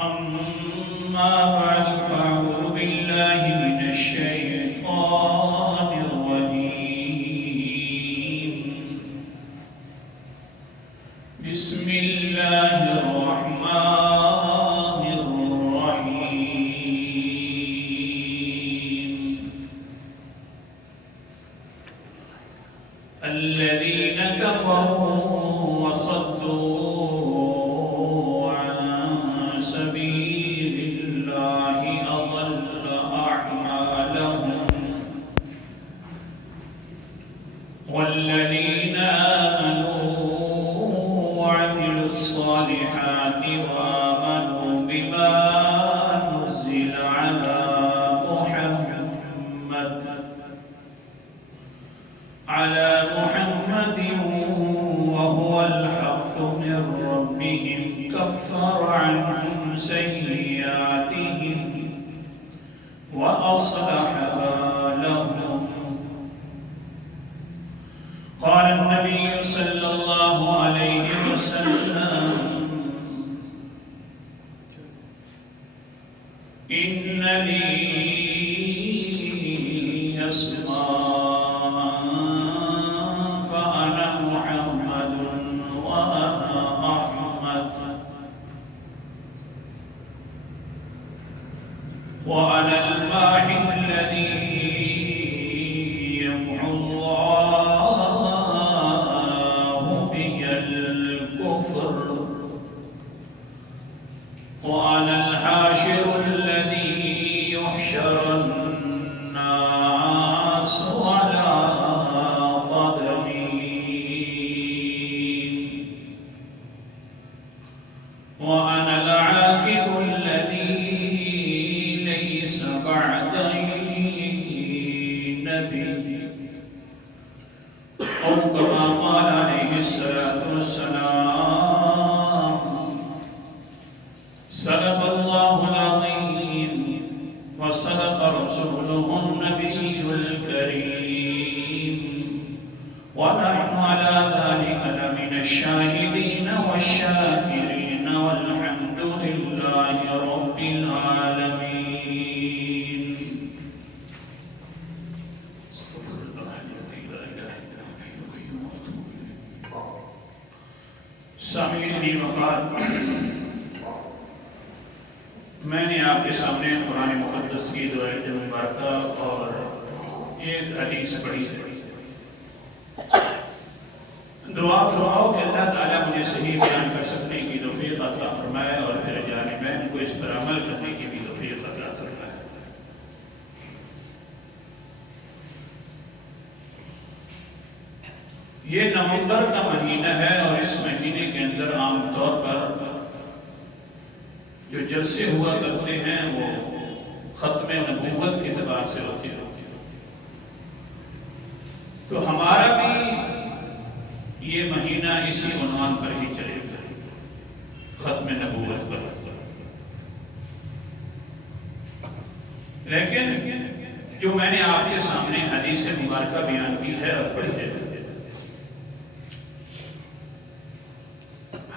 أما بعد فأعوذ بالله من الشيطان الرجيم بسم الله الرحمن الرحيم الذين كفروا وصدوا سبيل الله أضل أعمالهم والذين آمنوا وعملوا الصالحات وآمنوا بما نزل على محمد وهو الحق من ربهم كفر عنهم سيئاتهم وأصلح بالهم. قال النبي صلى الله عليه وسلم إن لي اسما فأنا محمد وأنا أحمد وأنا الماحي الذي يمحو الله بي الكفر وأنا الحاشر الذي يحشر الناس على قدمي وأنا العاقب الذي ليس بعدي نبي أو كما قال عليه الصلاة والسلام. صدق الله العظيم وصدق رسوله النبي الكريم ونحن على ذلك لمن الشاهدين والشاكرين والحمد لله رب العالمين. سامعین وقار، میں نے آپ کے سامنے قرآن مقدس کی دو آیت مبارکہ اور ایک حدیث پڑھی ہے. دعا فرماؤ کہ اللہ تعالیٰ مجھے صحیح بیان کر سکنے کی توفیق عطا فرمائے اور میرے جانبین کو اس پر عمل کرنے کی بھی توفیق عطا فرمائے. یہ نومبر کا مہینہ ہے اور اس مہینے کے اندر عام طور پر جو جلسے ہوا کرتے ہیں وہ ختم نبوت کے اعتبار سے ہوتے ہیں. تو ہمارا بھی یہ مہینہ اسی عنوان پر ہی چلے گا، ختم نبوت پر. لیکن جو میں نے آپ کے سامنے حدیث مبارکہ بیان کی ہے اور پڑھی ہے،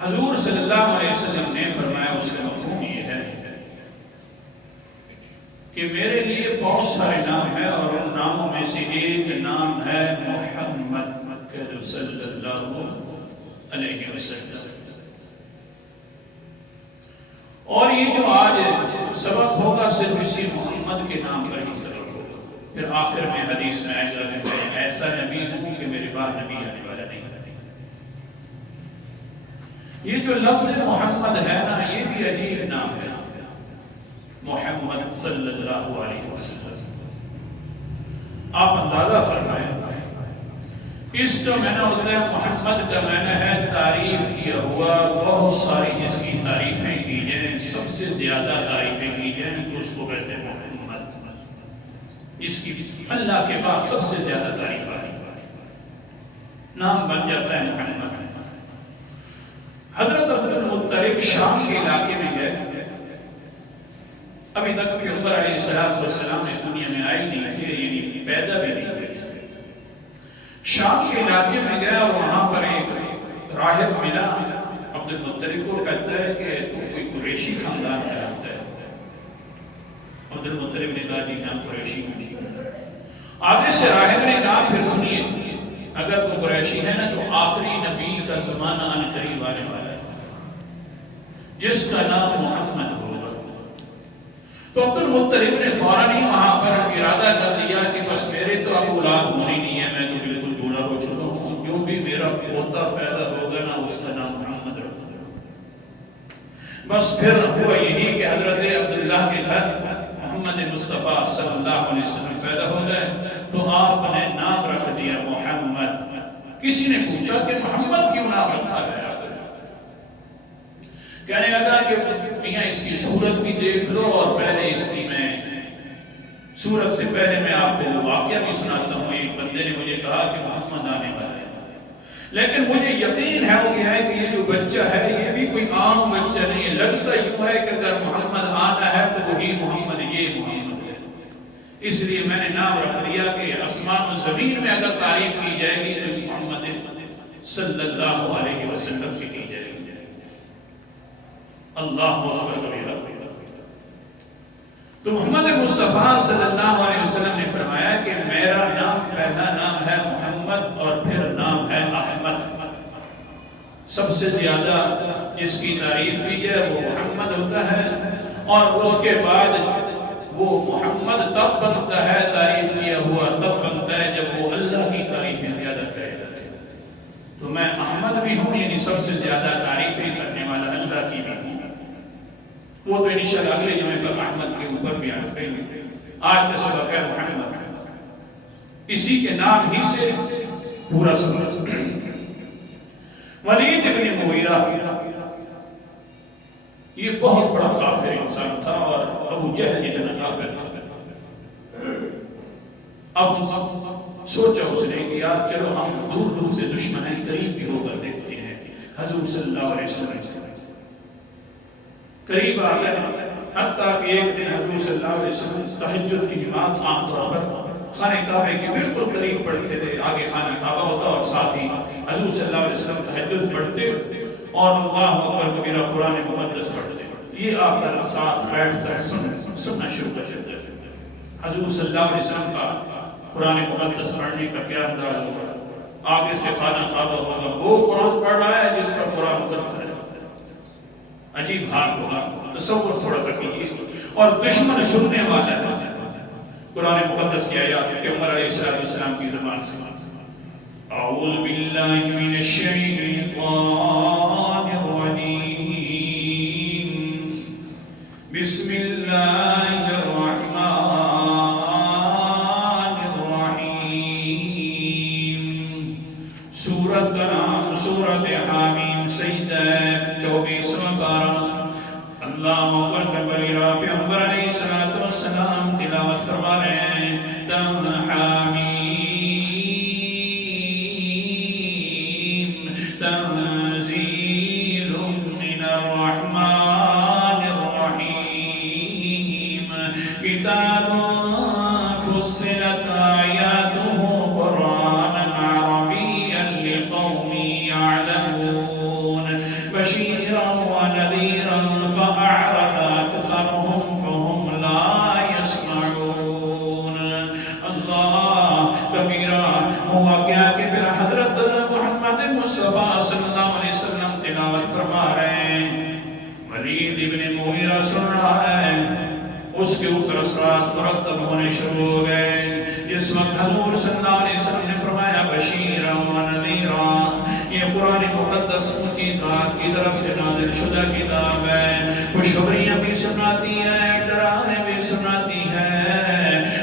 حضور صلی اللہ علیہ وسلم نے فرمایا، اس کا مفہوم یہ ہے کہ میرے لیے بہت سارے نام ہیں اور ان ناموں میں سے ایک نام ہے محمد صلی اللہ علیہ وسلم. اور یہ جو آج سبق ہوگا صرف اسی محمد کے نام پر ہی سبق ہوگا. پھر آخر میں حدیث میں آئے گا کہ میں ایسا نبی ہوں کہ میرے بعد نبی آنے والا نہیں. یہ جو لفظ محمد ہے نا، یہ بھی عجیب نام ہے، محمد صلی اللہ علیہ وسلم. آپ اندازہ فرمائیں، اس کا معنی ہوتا ہے، محمد کا معنی ہے تعریف کیا ہوا. بہت ساری جس کی تعریفیں کی جائیں، سب سے زیادہ تعریفیں کی جائیں تو اس کو کہتے ہیں محمد. جس کی اللہ کے بعد سب سے زیادہ تعریف آئی، نام بن جاتا ہے محمد. حضرت عبدالمطلب شام کے علاقے میں گئے. ابھی تک پیغمبر علیہ السلام اس دنیا میں آئی نہیں تھے، یعنی پیدا بھی نہیں ہوئے تھے. شام کے علاقے میں گیا اور وہاں پر ایک راہب ملا عبد المطلب کو کہتا ہے کہ تو کوئی قریشی خاندان کا لگتا ہے. عبد المطلب نے کہا جی ہم قریشی ہیں. آگے سے راہب نے کہا پھر سنیے اگر تو قریشی ہے نا تو آخری نبی کا زمانہ آنے قریب آنے والا ہے جس کا نام محمد ہوگا. تو عبد المطلب نے فوراً ہی وہاں پر ارادہ کر لیا کہ بس میرے تو اب اولاد ہونی نہیں ہے, میں تو بالکل بوڑھا ہو چکا ہوں, جو بھی میرا پوتا پیدا ہوگا نا اس کا نام محمد رکھوں گا. بس پھر ہوا یہی کہ حضرت عبداللہ کے گھر محمد مصطفیٰ صلی اللہ علیہ وسلم پیدا ہو گئے تو آپ نے نام رکھ دیا محمد. کسی نے پوچھا کہ محمد کیوں نام رکھا ہے؟ کہنے لگا کہ میاں اس کی صورت بھی دیکھ لو اور پہلے اس کی میں صورت سے پہلے میں آپ کو واقعہ بھی سناتا ہوں. ایک بندے نے مجھے کہا کہ محمد آنے والا ہے, لیکن مجھے یقین ہے وہ یہ ہے کہ یہ جو بچہ ہے یہ بھی کوئی عام بچہ نہیں ہے. لگتا یوں ہے کہ اگر محمد آنا ہے تو وہی محمد, یہ محمد ہے. اس لیے میں نے نام رکھ دیا کہ آسمان و زمین میں اگر تعریف کی جائے گی تو اس محمد صلی اللہ علیہ وسلم کی جائے گی. اللہ اکبر کبیرہ. تو محمد مصطفیٰ صلی اللہ علیہ وسلم نے فرمایا کہ میرا نام پہلا نام ہے محمد اور پھر نام ہے احمد. سب سے زیادہ جس کی تعریف کی جائے وہ محمد ہوتا ہے, اور اس کے بعد وہ محمد تب بنتا ہے, تعریف کیا ہوا تب بنتا ہے جب وہ اللہ کی تعریفیں زیادہ کرے جاتے ہیں. تو میں احمد بھی ہوں, یعنی سب سے زیادہ تعریفیں کرنے والا اللہ کی بھی ہوں. وہ تو انشاءاللہ اگلے جمعے پر احمد کے اوپر بھی آنے کریں گے. آج کا سبق ہے محمد, اسی کے نام ہی سے پورا سبق. ولید بن مغیرہ یہ بہت بڑا کافر انسان تھا اور ابو جہل اتنا کافر تھا. اب سوچا اس نے کہ یار چلو ہم دور دور سے دشمن ہیں, قریب بھی ہو کر دیکھتے ہیں. حضور صلی اللہ علیہ وسلم قریب آ گئے, حتیٰ کہ ایک دن حضور صلی اللہ علیہ وسلم تہجد کی نماز عام طور پر خانہ کعبہ کے بالکل قریب پڑھتے تھے. آگے خانہ کعبہ ہوتا اور ساتھ ہی حضور صلی اللہ علیہ وسلم تہجد پڑھتے اور اللہ اکبر کبیرہ قرآن مقدس پڑھتے. یہ آ کر ساتھ بیٹھ کر سننا شروع کر دیتے. حضور صلی اللہ علیہ وسلم کا قرآن مقدس پڑھنے کا کیا انداز ہوگا. آگے سے خانہ کعبہ ہوگا, وہ قرآن پڑھ رہا ہے جس کا قرآن مقدس ہے. عجیب حال ہوگا, تصور تھوڑا سا کیجیے. اور دشمن سننے والا ہے قرآن مقدس کی آیات پیغمبر علیہ السلام کی زبان سے. اعوذ باللہ من الشیطان الرجیم, بسم اللہ الرحمن الرحیم. سورت کا نام سورت حامیم, سجدہ 24واں پارہ. اللہ اکبر کبیرہ. پیغمبر علیہ السلام تلاوت فرما رہے ہیں. حامیم تنزیل من الرحمن الرحیم, کتاب فصلت آیاته قرآنا عربیا لقوم یعلمون, بشیرا ونذیرا فأعرض أكثرهم فهم لا يسمعون. اللہ کبیرہ. ہوا کیا کہ پھر حضرت محمد مصطفیٰ صلی اللہ علیہ وسلم تلاوت فرما رہے ہیں, ولید بن مغیرہ سن رہا ہے, اس کے اوپر اثرات مرتب ہونے شروع ہو گئے. جس وقت حضور صلی اللہ علیہ وسلم نے فرمایا بشیرا ونذیرا, یہ قرآن مقدس اونچی ذات کی طرف سے نازل شدہ کتاب ہے, خوشخبریاں بھی سناتی ہے, ڈرانے بھی سناتی ہے.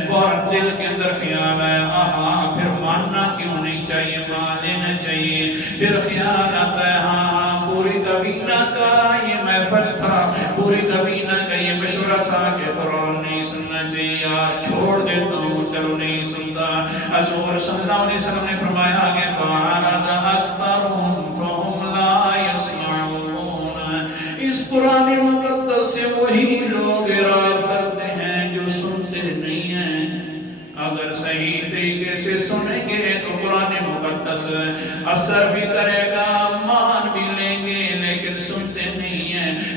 فوراً دل کے اندر خیال ہے آہا پھر ماننا کیوں نہیں چاہیے, مان لینا چاہیے. پھر خیال آتا ہے ہاں پوری کابینہ کا یہ محفل تھا, پوری کابینہ کا یہ مشورہ تھا کہ قرآن نہیں سننا چاہیے, یار چھوڑ دیتا ہوں, چلو نہیں سنتا. حضور صلی اللہ علیہ وسلم نے فرمایا کہ فَأَعْرَضَ أَكْثَرُهُمْ فَهُمْ لَا يَسْمَعُونَ. اس قرآن مقدس سے وہی لوگ اعراض کرتے ہیں جو سنتے نہیں ہیں. اگر صحیح طریقے سے سنیں گے تو قرآن مقدس اثر بھی کرے گا, مان بھی لیں گے, لیکن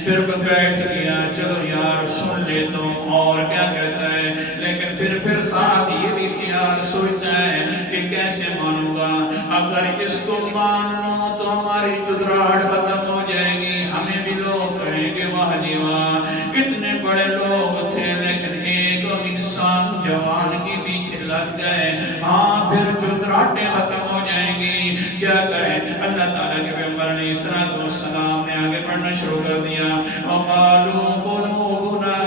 پھر بیٹھ گیا چلو یار سن لیتا ہوں اور کیا کہتا ہے، لیکن پھر ساتھ یہ بھی خیال سوچتا ہے کہ کیسے مانوں گا، اگر اس کو مان لوں تو ہماری چدراہٹ ختم ہو جائے گی، ہمیں بھی لوگ کہیں گے واہ جی واہ کتنے بڑے لوگ تھے، لیکن ایک انسان جوان کے پیچھے لگ گئے، ہاں پھر چدراہٹیں ختم ہو جائیں گی، کیا کریں؟ اللہ تعالیٰ کے پیغمبر علیہ السلام نے آگے پڑھنا شروع کر دیا، وَقَالُوا قُلُوبُنَا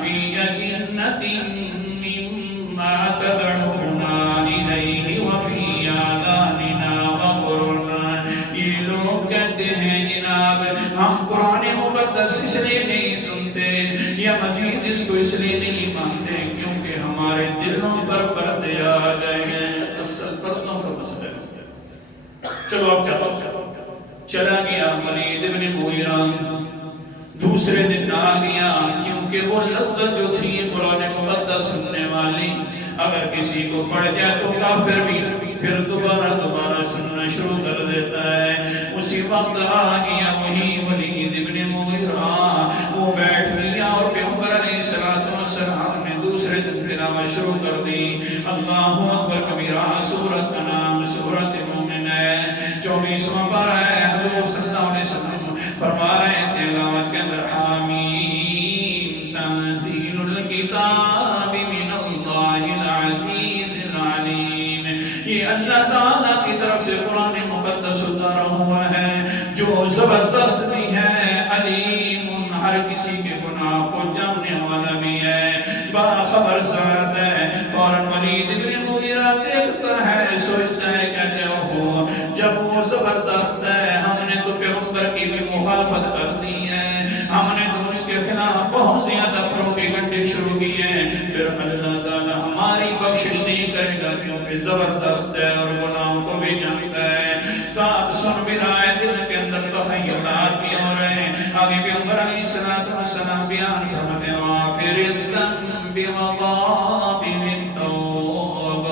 فِي أَكِنَّةٍ مِّمَّا تَدْعُونَا إِلَيْهِ وَفِي آذَانِنَا وَقْرٌ۔ یہ لوگ کہتے ہیں جناب ہم قرآن مقدس اس لیے نہیں سنتے یا مزید اس کو اس لیے نہیں مانتے کیونکہ ہمارے دلوں پر پردے آ گئے ہیں۔ اصل پردوں کا مسئلہ ہے۔ چلو اب چلا گیا ولید بن مغیرہ، دوسرے دن آ گیا، کیونکہ وہ لذت جو تھی قرآن مقدس سننے والی اگر کسی کو پڑ جائے تو کافر بھی پھر دوبارہ سننا شروع کر دیتا ہے۔ اسی وقت آ گیا وہی ولید بن مغیرہ، وہ بیٹھ گیا اور پیغمبر علیہ السلام نے دوسرے دن تلاوت شروع کر دی، اللہ اکبر کبیرہ، سورت کا نام سورت مومن ہے، 24واں پارہ ہے۔ حضور صلی اللہ علیہ وسلم فرما رہے ہیں تلاوت کے اندر، حامیم تنزیل الکتاب من اللہ العزیز العلیم، یہ اللہ تعالیٰ کی طرف سے قرآن مقدس اتارا ہوا ہے جو زبردست بھی ہے، علیم ہر کسی کے گناہ کو جاننے والا بھی ہے، باخبر ذات ہے۔ فوراً ولید بن مغیرہ دیکھتا ہے، سوچتا ہے، کہتے ہو جب وہ زبردست ہے، ہم نے تو پیغمبر کی بھی مخالفت کر دی ہے، ہم نے تو اس کے خلاف بہت زیادہ پروپیگنڈے شروع کی ہیں، پھر اللہ تعالیٰ ہماری بخشش نہیں کرے گا کیونکہ زبردست ہے اور گناہوں کو بھی جانتا ہے۔ ساتھ سن بھی رہا ہے، دل کے اندر تخیلات بھی ہو رہے ہیں۔ آگے پیغمبر علیہ السلام بیان فرماتے ہیں، غافر الذنب وقابل التوب،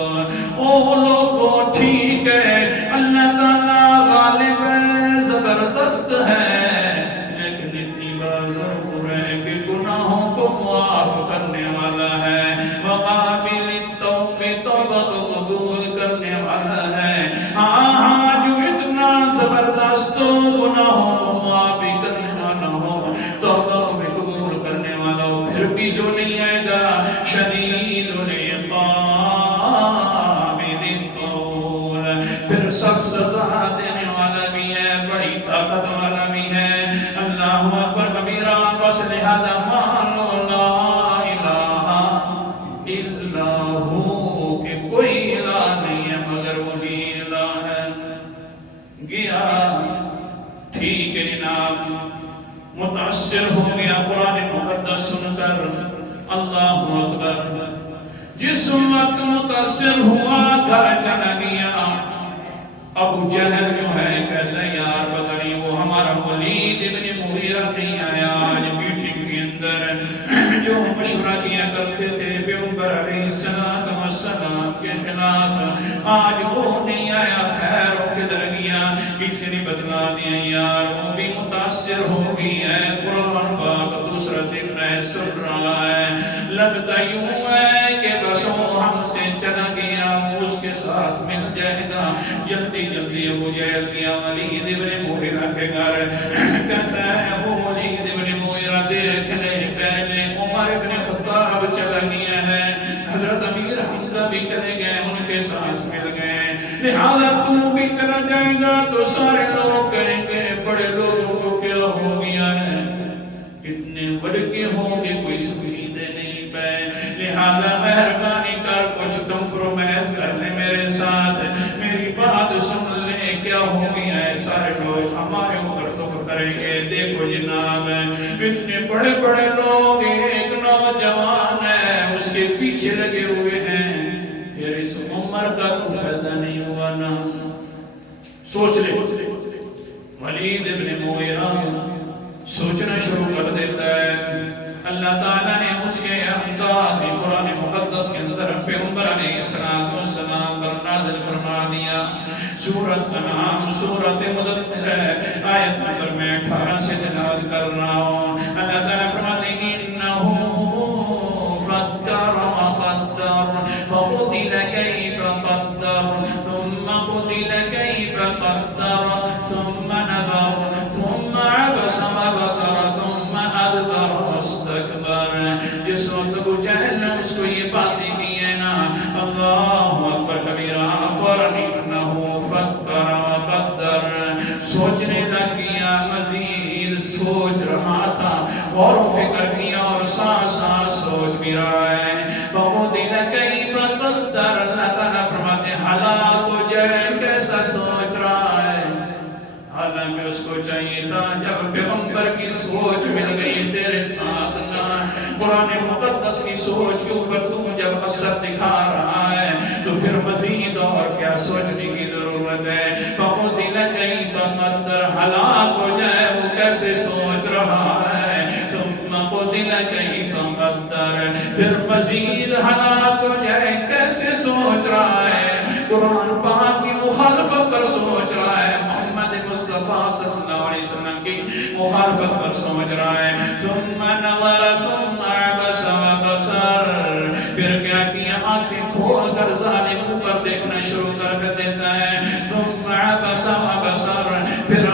او لوگو ٹھیک ہے اللہ تعالیٰ غالب ہے، زبردست ہے، لیکن اتنی بڑا ضرور ہے کہ گناہوں کو معاف کرنے والا ہے، وقابل التوب، توبہ کو قبول کرنے والا ہے۔ ہاں جو اتنا زبردست ہو، گناہوں کو معاف کرنے والا ہو، توبہ کو بھی قبول کرنے والا ہو، پھر بھی جو نہیں آئے گا شدید العقاب ذی الطول، پھر سخت سزا دینے والا بھی ہے، بڑی طاقت والا بھی ہے۔ اللہ اکبر کبیرہ، بس لہذا مانو لا الہ الا ہو کہ کوئی الہ نہیں ہے مگر وہی الہ ہے۔ گیا ٹھیک ہے جناب، متاثر ہو گیا قرآن مقدس سن کر، اللہ اکبر، جس وقت متاثر ہوا گھر چلا گیا، ابو جہل جو ہے کہتا ہے یار پتہ نہیں وہ ہمارا ولید ابن مغیرہ نہیں آیا آج میٹنگ کے اندر جو مشورہ کیا کرتے تھے پیغمبر علیہ السلام کے خلاف، آج وہ نہیں آیا، خیر وہ کدھر گیا؟ کسی نے بتلا دیا یار وہ بھی متاثر ہو گئی ہے، قرآن پاک دوسرا دن ہے سن رہا ہے، لگتا یوں ہے کہ بس وہ ہم سے چلا گیا، وہ اس کے ساتھ مل جائے گا۔ جلدی ابو جہل گیا ولید ابن مغیرہ کے گھر، کہتا ہے وہ ولید ابن مغیرہ دیکھ لے، پہلے عمر ابن خطاب چلا گیا ہے، حضرت امیر حمزہ بھی چلے گئے، ان کے ساتھ مل گئے، لہذا تو بھی چلا جائے گا تو سارے لوگ کہیں گے بڑے لوگوں کو کیا ہو گیا ہے، اتنے بڑے کے ہوں گے کوئی سمجھتے نہیں پہ، لہذا مہربانی کر کچھ کمپرومائز کر لے میرے ساتھ، میری بات سن لے، کیا ہو گیا ہے؟ سارے لوگ ہمارے اوپر تف کریں گے، دیکھو جناب اتنے بڑے بڑے لوگ، ایک نوجوان ہے اس کے پیچھے لگے ہوئے ہیں، پھر اس عمر کا تو فائدہ نہیں ہوا نا۔ سوچ لے ولید ابن مغیرہ سوچنا شروع کر دیتا ہے، اللہ تعالیٰ نے اس کے انداز میں قرآن مقدس کے اندر پیغمبر علیہ السلام پر نازل فرما دیا، سورت کا نام سورت مدثر ہے، آیت نمبر میں 18 سے تلاوت کر رہا ہوں۔ اللہ تعالیٰ فرماتے ہیں انہو فکر وقدر فقتل کیف قدر ثم قتل کیف قدر ثم نظر ثم عبس وبصر ثم ادبر واستکبر۔ جس وقت ابو جہل نے اس کو یہ باتیں کی ہے نا، اللہ اکبر کبیرہ، فرنہ فکر وقدر، سوچنے لگ گیا، مزید سوچ رہا تھا، غور و فکر کیا اور ساتھ ساتھ سوچ بھی رہا ہے۔ فقتل کیف قدر، اللہ تعالیٰ فرماتے ہیں ہلاک ہو جائے کیسا سوچ رہا ہے۔ حالانکہ اس کو چاہیے تھا جب پیغمبر کی سوچ مل گئی تیرے ساتھ نا، قرآن مقدس کی سوچ کے اوپر تو جب اثر دکھا رہا ہے تو پھر مزید اور کیا سوچنے کی ضرورت ہے۔ فقتل کیف قدر، ہلاک ہو جائے وہ کیسے سوچ رہا ہے۔ ثم قتل کیف قدر، پھر مزید ہلاک ہو جائے کیسے سوچ رہا ہے۔ قرآن پاک کی مخالفت پر سوچ رہا ہے، محمد مصطفیٰ صلی اللہ علیہ وسلم کی مخالفت پر سوچ رہا ہے۔ ثم نظر ثم عبس وبصر، پھر کیا کیا، آنکھیں کھول کر ظالم اوپر دیکھنا شروع کر دیتا ہے۔ ثم عبس وبصر، پھر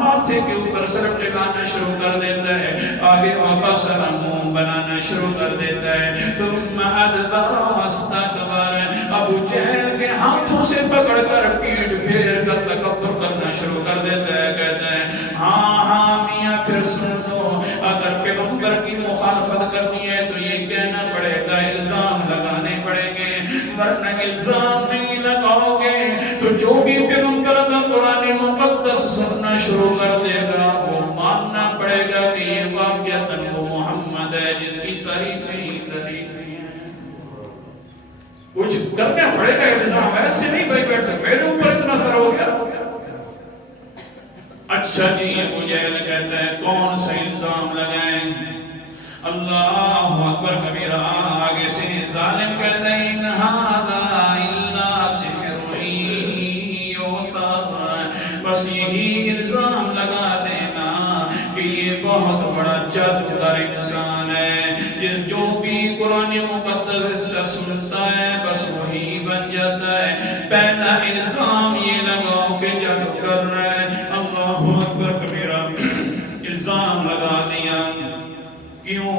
ماتھے کے اوپر سر ٹکانا شروع کر دیتا ہے، آگے وبصر منہ بنانا شروع کر دیتا ہے۔ ثم ادبر واستکبر، ابو جہل کے ہاتھوں سے پکڑ کر پیٹ پھیر کر تکبر کرنا شروع کر دیتا ہے، کہتا ہے ہاں میاں پھر سن لو، اگر پیغمبر کی مخالفت کرنی ہے تو یہ کہنا پڑے گا، الزام لگانے پڑیں گے، ورنہ الزام نہیں لگاؤ گے تو جو بھی پیغمبر کا قرآن مقدس سننا شروع کر دے گا وہ ماننا پڑے گا کہ یہ واقعتاً وہ محمد ہے جس کی تعریفیں ہی تعریفیں ہیں۔ کچھ کرنا پڑے گا، الزام ایسے نہیں بھائی بیٹھ سکتے، میرے اوپر اتنا سر ہو گیا۔ اچھا جی، ابو جہل کہتا ہے کون سا الزام لگائیں؟ اللہ اکبر کبیرہ، آگے سے ظالم کہتا ہے ان ھذا الا سحر یؤثر، بس یہی الزام لگا دینا کہ یہ بہت بڑا جادوگر انسان ہے، جو بھی قرآن مقدس کا سنتا ہے بس وہی بن جاتا ہے۔ پہلا الزام یہ لگاؤ کہ جادوگر ہے۔ اللہ اکبر کبیرہ، الزام لگا دیا۔ کیوں؟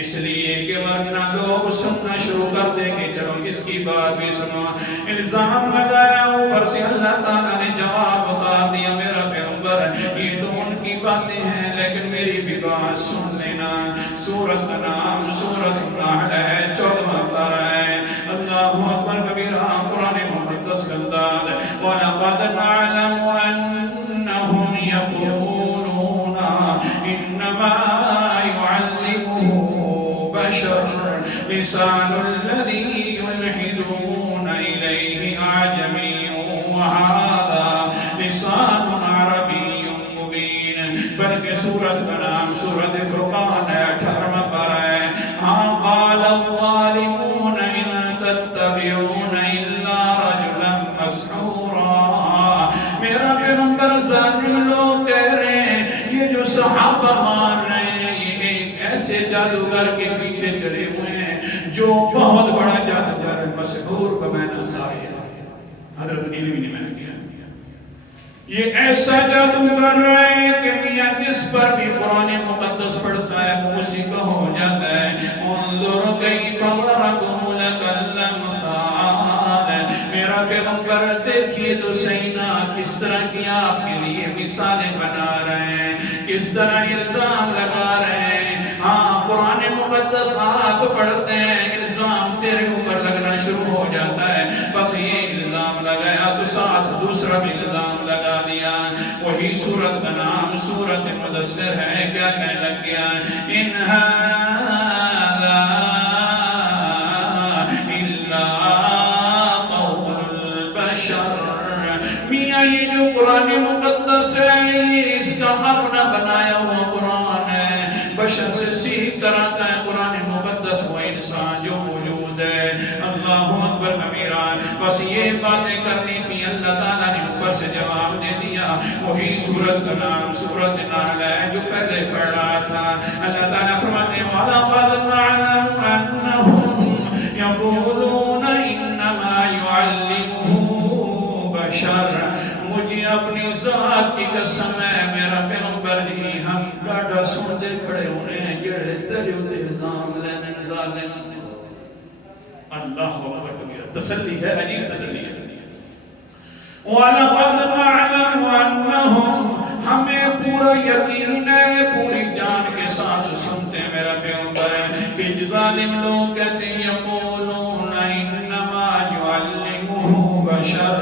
اس لیے کہ ورنہ لوگ سننا شروع کر دیں گے، چلو اس کی بات بھی سنو۔ الزام لگایا، اوپر سے اللہ تعالیٰ نے جواب بتا دیا، میرا پیغمبر یہ تو ان کی باتیں ہیں لیکن میری بھی بات سن لینا۔ سورت کا نام سورت النحل ہے، 14واں پارہ ہے۔ اللہ اکبر کبیرہ، قرآن مقدس کا انداز، وَلَقَدْ نَعْلَمُ أَنَّهُمْ يَقُولُونَ إِنَّمَا بشر لسان الذي يلحدون إليه أعجمي وهذا لسان عربي مبين۔ بلکہ سورت کا نام سورت فرقان ہے، 18واں پارہ ہے۔ ہاں قال الظالمون إن تتبعون إلا رجلا مسحورا، میرا پیغمبر ظالم لوگ کہہ رہے ہیں یہ جو صحابہ مان رہے ہیں یہ ایک ایسے جادوگر کے پیچھے چلے ہوئے ہیں جو بہت بڑا جادوگر ہے، مسحور کا معنی ساحر۔ حضرت نیلوی نے میں کیا یہ ایسا جادوگر ہے کہ میاں جس پر بھی قرآن مقدس پڑھتا ہے وہ اسی کا ہو جاتا ہے۔ انظر کیف ضربوا لک الامثال، میرا پیغمبر دیکھیے تو صحیح نا کس طرح کی آپ کے لیے مثالیں بنا رہے ہیں، کس طرح الزام لگا رہے ہیں۔ ہاں قرآن مقدس آپ پڑھتے ہیں، الزام تیرے اوپر لگنا شروع ہو جاتا ہے، بس یہ الزام لگایا تو ساتھ دوسرا بھی الزام لگا دیا۔ وہی سورت کا نام سورت مدثر ہے، کیا کہنے لگ گیا، ان ھذا الا قول البشر، میاں یہ جو قرآن مقدس ہے یہ اس کا اپنا بنایا ہوا قرآن ہے، بشر سے سیکھ کر آتا ہے قرآن مقدس، وہ انسان جو موجود ہے۔ اللہ اکبر کبیرہ، بس یہ باتیں کرنی تھی، اللہ وہی سورت کا نام سورت نحل ہے جو پہلے پڑھ رہا تھا. اللہ تعالیٰ فرماتے ہیں وَلَقَدْ نَعْلَمُ أَنَّهُمْ يَقُولُونَ إِنَّمَا يُعَلِّمُهُ بَشَرٌ. مجھے اپنی ذات کی قسم ہے میرا پیغمبر جی ہم ڈاڈا سنتے کھڑے ہونے ہیں جڑے تیرے الزام لینے ظالم. اللہ اکبر کبیرہ. تسلی ہے, عجیب تسلی ہے. وَلَقَدْ نَعْلَمُ أَنَّهُمْ ہمیں پورا یقین ہے پوری جان کے ساتھ سنتے ہیں میرا پیغمبر ہے کہ ظالم لوگ کہتے ہیں یقولون انما يعلمه بشر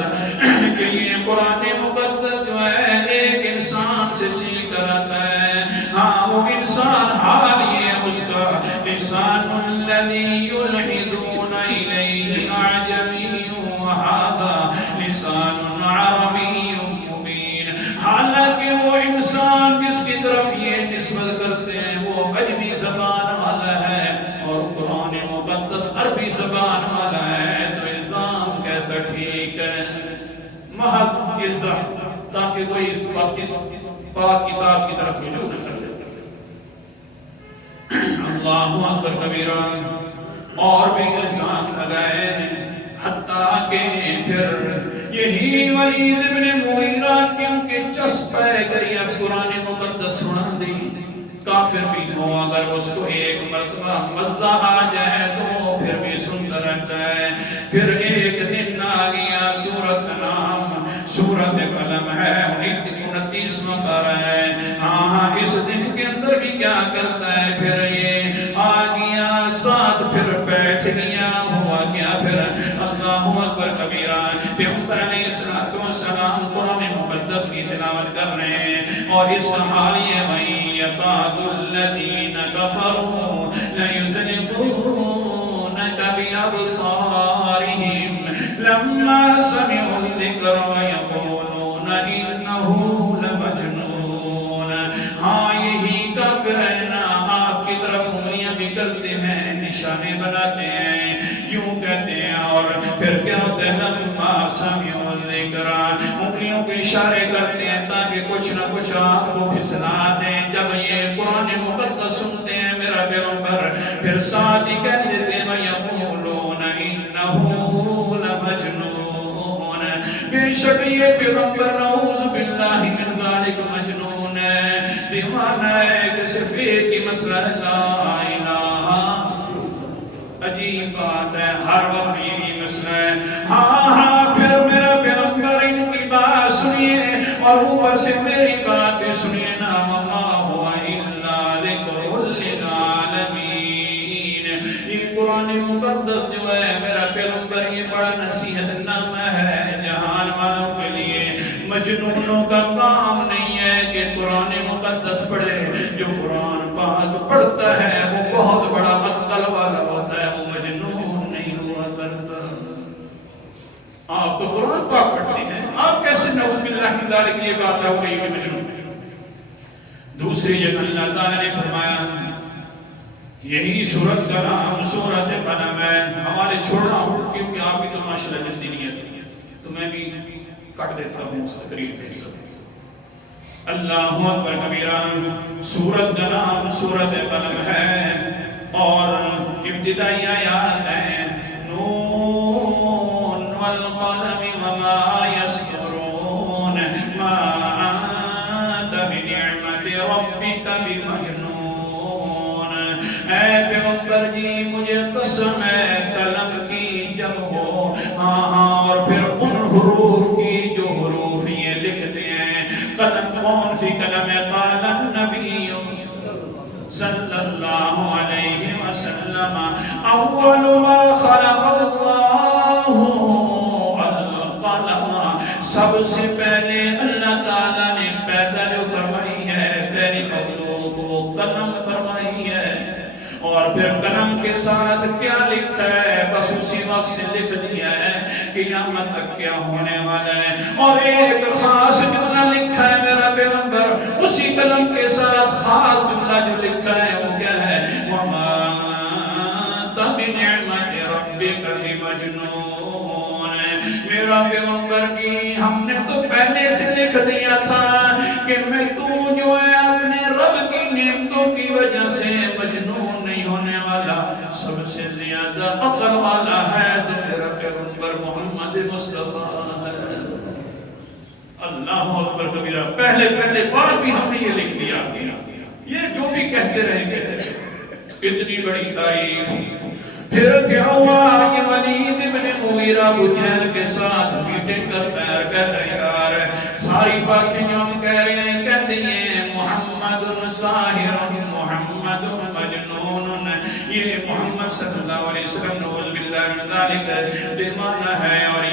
کہ یہ قرآن مقدس جو ہے ایک انسان سے سیکھ کر آتا ہے. ہاں وہ انسان حال یہ اس کا لسان الذی یلحدون الیہ اعجمی وهذا لسان عربی مبین. حالانکہ وہ انسان جس کی طرف یہ نسبت کرتے ہیں وہ عجمی زبان والا ہے اور قرآن مقدس عربی زبان والا ہے. تو الزام کیسا ٹھیک ہے؟ محض الزام تاکہ کوئی اس پاک کتاب کی طرف رجوع نہ کر لے. اللہ اکبر کبیرہ. اور بھی الزام لگائے حتیٰ کہ پھر یہی ولید ابن مغیرہ کیونکہ چسپے گئی اس قرآن مقدس سنا دی. کافر بھی ہو اگر اس کو ایک مرتبہ مزہ آ جائے تو پھر بھی سنتا رہتا ہے. پھر ایک دن آ گیا سورت کا نام سورت قلم ہے 29واں پارہ ہے. ہاں اس دن کے اندر بھی کیا کرتا ہے پھر یہ آ گیا ساتھ پھر بیٹھ گیا. ہوا کیا پھر اللہ اکبر کبیرہ پیغمبر علیہ السلام قرآن مقدس کی تلاوت کر رہے ہیں اور اس کا حال یہ وَإِن يَكَادُ الَّذِينَ كَفَرُوا لَيُزْلِقُونَكَ بِأَبْصَارِهِمْ لَمَّا سَمِعُوا الذِّكْرَ وَيَقُولُونَ إِنَّهُ لَمَجْنُونٌ. ہاں یہی کافر ہے نا آپ کی طرف انگلیاں بھی کرتے ہیں نشانے بناتے ہیں یوں کہتے ہیں اور پھر کیا ہوتا ہے لما سمعوا الذکر انگلیوں کے اشارے کرتے ہیں تاکہ کچھ نہ کچھ آپ کو پھسلا دیں. جب یہ قرآن مقدس سنتے ہیں میرا پیغمبر پھر ساتھ ہی کہہ دیتے ہیں وَيَقُولُونَ إِنَّهُ لَمَجْنُونَ. بے شک یہ پیغمبر نعوذ باللہ من ذالک مجنون ہے دیوانہ ہے کہ صرف ایک ہی مسئلہ لا الہ. عجیب بات ہے ہر وقت یہی مسئلہ ہے. ہاں پھر میرا پیغمبر ان کی بات سنیے اور اوپر سے میری بات بھی سنیے نا وَمَا هُوَ إِلَّا ذِكْرٌ لِّلْعَالَمِينَ. یہ قرآن مقدس جو ہے میرا پیغمبر یہ بڑا نصیحت نامہ ہے جہان والوں کے لیے. مجنونوں کا کام نہیں ہے کہ قرآن مقدس پڑھے. جو قرآن پاک پڑھتا ہے وہ بہت بڑا عقل والا ہوتا ہے وہ مجنون نہیں ہوا کرتا. آپ تو قرآن پاک پڑھتے ہیں آپ کیسے نعوذ باللہ من ذالک یہ بات ہو گئی کہ مجنون. دوسری جگہ اللہ تعالیٰ نے فرمایا یہی سورت کا نام سورت قلم ہے. حوالے چھوڑنا ہوں کیونکہ آپ بھی تو ماشاءاللہ جلدی نہیں آتی ہے تو میں بھی کٹ دیتا ہوں اس تقریر کے حصہ. اللہ اکبر کبیرہ. سورت کا نام سورت قلم ہے اور ابتدائی آیات ہیں نون والقلم وما يسطرون ما انت بنعمت ربك بمجنون. اے پیغمبر جی مجھے قسم ہے قلم کی جب ہو ہاں اور پھر ان حروف کی جو حروف یہ لکھتے ہیں. قلم کون سی قلم ہے؟ قال النبی صلی اللہ علیہ وسلم اول ما خلق اللہ القلم. سب سے پہلے اللہ تعالیٰ نے پیدا جو فرمائی ہے پہلی مخلوق وہ قلم فرمائی ہے. اور پھر قلم کے ساتھ کیا لکھا ہے بس اسی وقت سے لکھ دیا ہے قیامت تک کیا ہونے والا ہے. اور ایک خاص جملہ لکھا ہے میرا پیغمبر اسی قلم کے ساتھ خاص جملہ جو لکھا ہے وہ کیا ہے وَمَا أَنْتَ بِنِعْمَةِ رَبِّكَ بِمَجْنُونٍ. میرا پیغمبر کی ہم نے تو پہلے سے لکھ دیا تھا کبیرہ، پہلے بار بھی ہم نے یہ لکھ دیا، یہ جو بھی کہتے رہیں گے اتنی بڑی تعریف۔ پھر کیا ہوا کہ ولید بن مغیرہ ابو جہل کے ساتھ میٹنگ کرتا ہے، کہتا ہے یار ساری باتیں جو ہم کہہ رہے ہیں، کہتے ہیں محمد ساحر، محمد مجنون، یہ محمد صلی اللہ علیہ وسلم نعوذ باللہ من ذالک دیوانہ ہے اور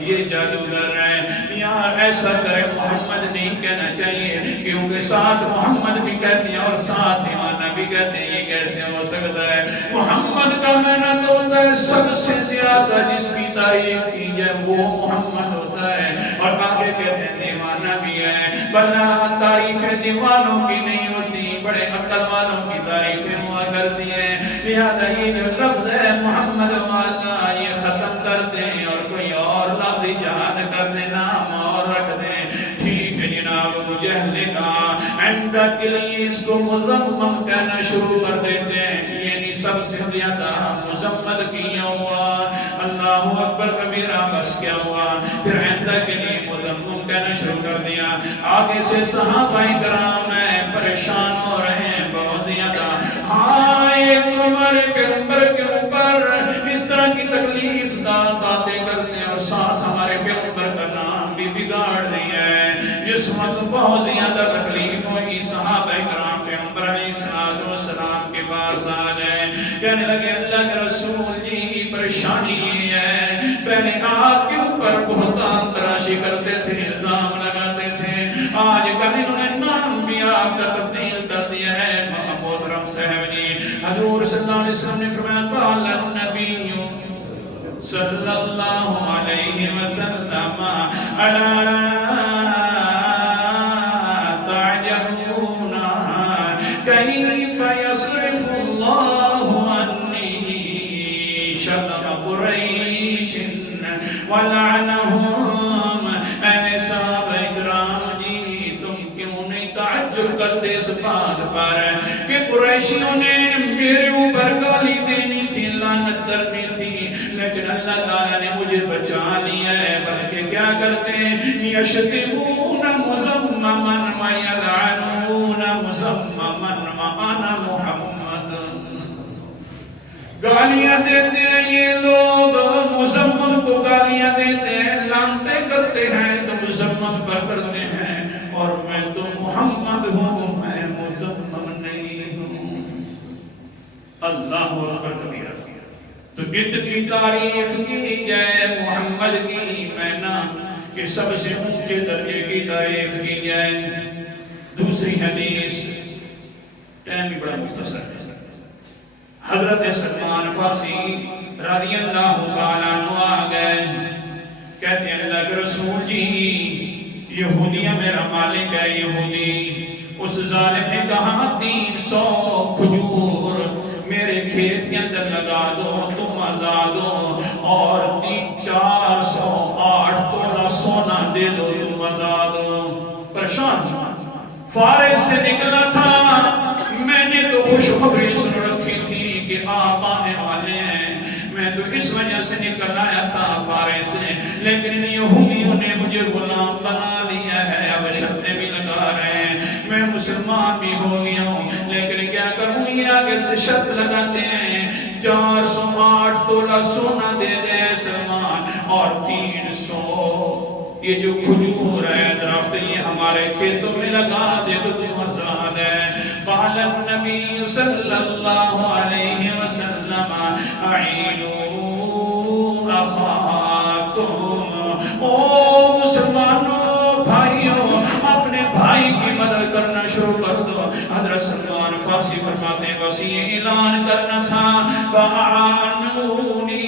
یہ جادوگر ہے۔ یار ایسا کرے محمد نہیں کہنا چاہیے، کیونکہ ساتھ محمد بھی کہتے ہیں اور ساتھ دیوانہ بھی کہتے ہیں، یہ کیسے ہو سکتا ہے؟ محمد کا معنی تو ہوتا ہے سب سے زیادہ جس کی تعریف کی جائے وہ محمد ہوتا ہے، اور آگے کہتے ہیں دیوانہ بھی ہے، بنا تعریفیں دیوانوں کی نہیں ہوتی، بڑے عقل والوں کی تعریفیں ہوا کرتی ہیں۔ لہذا یہ جو لفظ ہے محمد والا یہ ختم کر دیں اور کوئی اور لفظ ایجاد کر دیں، نام اور رکھ دیں۔ ٹھیک ہے جناب، ابو جہل نے کہا آئندہ کے لیے اس کو مذمم کہنا شروع کر دیتے ہیں، یعنی سب سے زیادہ مذمت کیا ہوا۔ اللہ اکبر کبیرہ، بس کیا ہوا؟ پھر آئندہ کے لیے مذمم کہنا شروع کر دیا۔ آگے سے صحابہ کرام پریشان ہو رہے ہیں بہت زیادہ، ہاں ایک ہمارے پیغمبر کے اوپر اس طرح کی تکلیف دار باتیں کرتے ہیں اور ساتھ ہمارے پیغمبر کا نام بھی بگاڑ دیا ہے۔ جس وقت بہت زیادہ تکلیف ہوئی، صحابہ کرام پیغمبر علیہ السلام کے پاس آ گئے، کہنے لگے اللہ کے رسول جی پریشانی یہ ہے، پہلے آپ کے اوپر بہتان تراشی کرتے تھے، الزام لگاتے تھے، آج کل انہوں نے نام بھی آپ کا تبدیل کر دیا ہے۔ محترم صاحب جی، حضور صلی اللہ علیہ وسلم نے فرمایا قال النبی صلی اللہ علیہ وسلم الا تعجبون کیف یصرف اللہ عنی شتم قریش ولعنہم۔ اے صحابہ اکرام جی، تم کیوں نہیں تعجب کرتے اس بات پر کہ قریشیوں نے میرے اوپر گالی دینی تھی، لعنت کرنی تھی، لیکن اللہ تعالیٰ نے مجھے بچا لیا ہے۔ بلکہ کیا کرتے ہیں؟ یشتمون مذمما ویلعنون مذمما وانا محمد۔ گالیاں دیتے ہیں یہ لوگ، مذمم کو گالیاں دیتے ہیں، لعنتیں کرتے ہیں تو مذمم پر کرتے ہیں، اور میں تو محمد ہوں، میں مذمم نہیں ہوں۔ اللہ اکبر کبیرہ۔ تو اتنی تعریف کی جائے محمد کی، میں نہ کہ سب سے اونچے درجے کی تعریف کی جائے۔ دوسری حدیث، ٹائم بھی بڑا مختصر ہے، حضرت سلمان فارسی رضی اللہ تعالیٰ عنہ آ گئے، کہتے ہیں اللہ کے رسول جی یہودیہ میرا مالک ہے، یہودی اس ظالم نے کہا 300 کھجور میرے کھیت کے اندر لگا دو، تم آزاد ہو، اور 408 تولہ سونا دے دو، تم آزاد ہو۔ پریشان فارس سے نکلا تھا، میں نے تو خوشخبری سن رکھی تھی کہ آپ آنے والے ہیں، میں تو اس وجہ سے نکل آیا تھا فارس سے، لیکن یہودیوں نے مجھے غلام بنا لیا ہے، اب شرطیں بھی لگا رہے ہیں، میں مسلمان بھی ہو گیا ہوں، لیکن کیا کروں؟ یہ آگے سے شرط لگاتے ہیں 408 تولہ سونا دے دے سلمان، اور 300 یہ جو کھجور ہے درخت یہ ہمارے کھیتوں میں لگا دے تو تم آزاد ہے۔ قال النبی صلی اللہ علیہ وسلم اعینوا اخاکم، او مسلمانوں بھائیوں اپنے بھائی کی مدد کرنا شروع کر دو۔ حضرت سلمان فارسی فرماتے ہیں بس یہ اعلان کرنا تھا فَأَعَانُونِي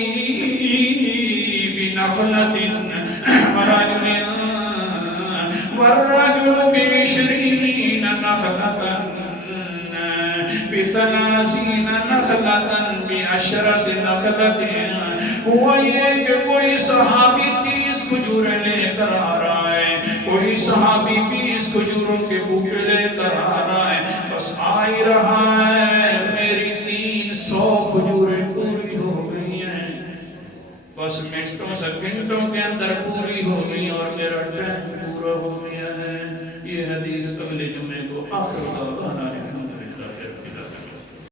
بِنَخْلَةٍ وَالرَّجُلُ بِعِشْرِينَ نَخْلَةً بِثَلَاثِينَ نَخْلَةً بِعَشْرَةِ نَخْلَةٍ۔ ہوا یہ کہ کوئی صحابی 30 کھجوریں لے کر آ رہا ہے، کوئی صحابی 20 کھجوروں کے بوٹے لے کر آ رہا ہے، بس آ ہی رہا ہے، میری 300 کھجوریں پوری ہو گئی ہیں، بس منٹوں سیکنڈوں کے اندر پوری ہو گئی اور میرا ٹائم پورا ہو گیا ہے۔ آخر دعوانا